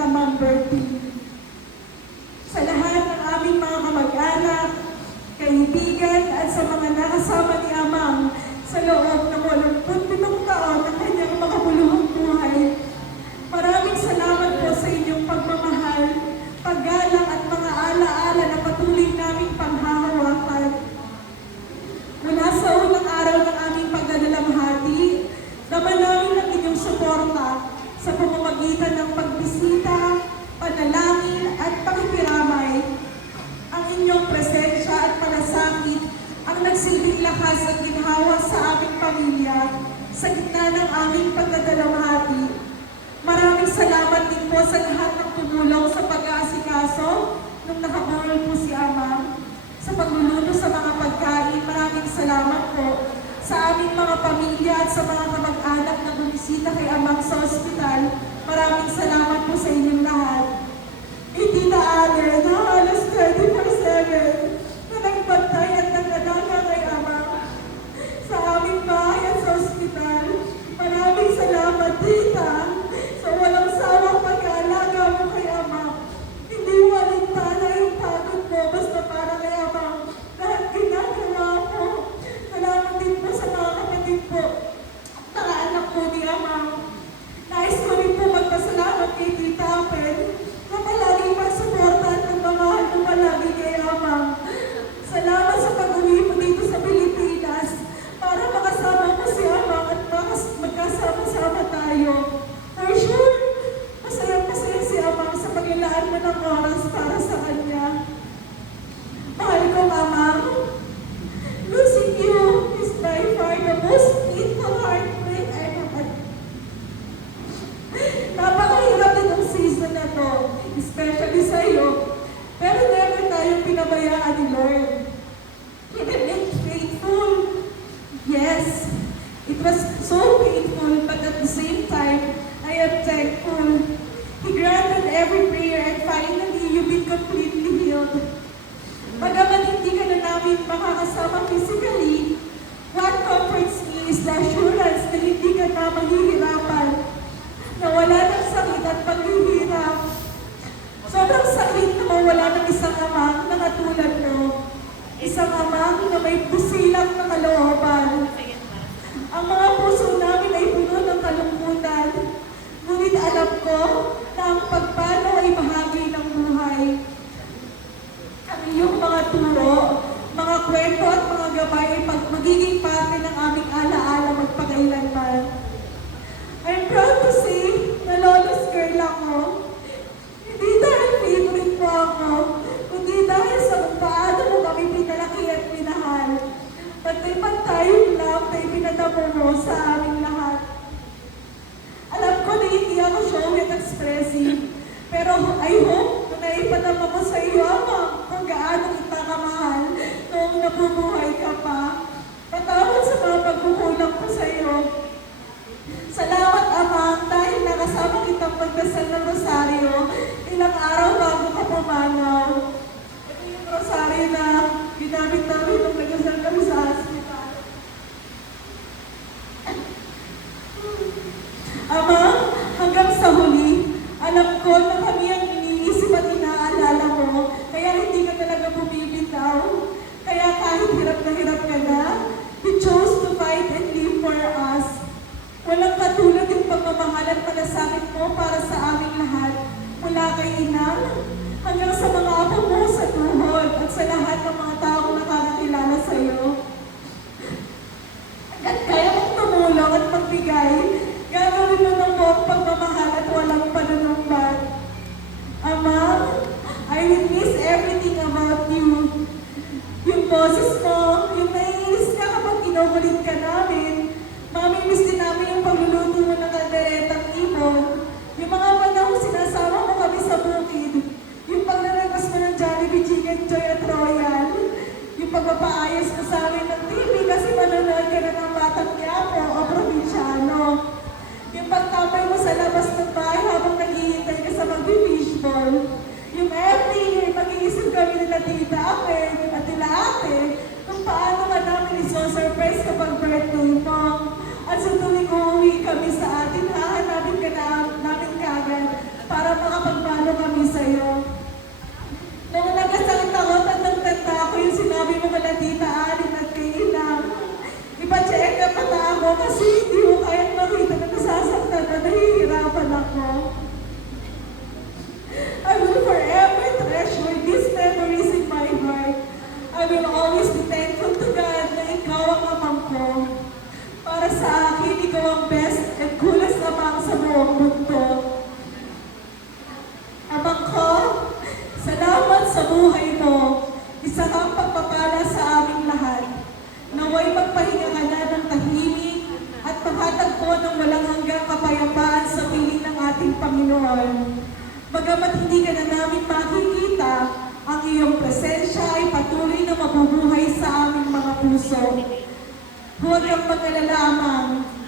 Amang Bertie. Sa lahat ng aming mga kamag-anak, kaibigan at sa mga nakasama ni Amang sa loob ng 87 taon ng kanyang makabuluhang buhay, maraming salamat po sa inyong pagmamahal, paggalang at mga alaala na patuloy naming panghahawakan. Mula sa unang araw ng aming pagdadalamhati, naman namin ang inyong suporta sa pamamagitan ng pagbisita, panalangin at pakikiramay. Ang inyong presensya at panasakit ang nagsilbing lakas at ginhawa sa aming pamilya sa gitna ng aming pagdadalamhati. Maraming salamat din po sa lahat ng tumulong sa pag-aasikaso nung nakaburol po si Ama. Sa pagluluto sa mga pagkain, maraming salamat po sa aming mga pamilya at sa mga kamag-anak na bumisita kay Amang sa ospital. Maraming salamat po sa inyong lahat. Kay Tita Ale, na halos 24/7 na nagbantay at nagdadala kay Amang sa aming bahay at sa ospital. Maraming salamat, Tita, sa walang sawang pag-aalaga mo kay Amang. Hindi walintana yung pagod mo basta para kay Amang. Lahat ginagawa mo. Salamat din po sa mga kapatid po at mga anak po ni Amang. Nais ko rin po magpasalamat kay Tita Apel na palaging magsuporta at nagmamahal mo palagi kay Amang. Salamat sa pag-uwi mo dito sa Pilipinas para makasama mo si Amang at magkasama-sama tayo. For sure, masaya-masaya si Amang sa pag-ilaan mo ng oras para sa kanya. Mahal kong Amang, losing you is by far the most painful heartbreak I've had. Napakahirap din ang season na to, especially sa iyo. Pero never tayong pinabayaan ni Lord. He remained faithful. Yes, it was so painful, but at the same time, I am thankful. He granted every prayer and finally, you've been completely healed. Bagaman hindi ka na namin makakasama physically, what comforts me is the assurance na hindi ka na mahihirapan, na wala ng sakit at paghihirap. Sobrang sakit na mawala ng isang amang na katulad mo. Isang amang na may pusilang na kalooban. Ang mga puso namin ay puno ng kalungkutan. Ngunit alam ko na ang pagpanaw ay bahagi ng buhay. Ang iyong mga turo, mga kwento at mga gabay ay magiging parte ng aming alaala magpakailanman. I'm proud to say na lola's girl ako. Hindi dahil favorite mo ako, kundi dahil sa kung paano mo kami pinalaki at minahal. Pantay-pantayong love na ipinadamo mo sa aming lahat. Alam ko na hindi ako showy at expressive, pero I hope na naipadama ko sa iyo, Ama, kung gaano kita kamahal noong nabubuhay ka pa. Patawad sa mga pagkukulang ko sa iyo. Salamat, Ama, dahil nakasama kitang magdasal ng rosaryo ilang araw bago ka pumanaw. Ito yung rosaryo na ginamit namin nung nagdasal kami sa hospital. Ama, hanggang sa huli, alam ko na kami ang iniisip at inaalala mo, kaya hindi ka talaga bumibitaw. Kaya kahit hirap ka na, you chose to fight and live for us. Walang katulad yung pagmamahal at malasakit mo para sa aming lahat, mula kay Inang hanggang sa mga apo mo sa tuhod at sa lahat ng mga taong nakakakilala sa iyo. At kaya mong tumulong at magbigay, gagawin mo ng buong pagmamahal at walang sa buhay mo, isa kang pagpapala sa aming lahat. Naway magpahinga ka na ng tahimik at maghatagpo ng walang hanggang kapayapaan sa piling ng ating Panginoon. Bagamat hindi ka na namin makikita, ang iyong presensya ay patuloy na mabubuhay sa aming mga puso. Huwag kang mag-alala, Amang.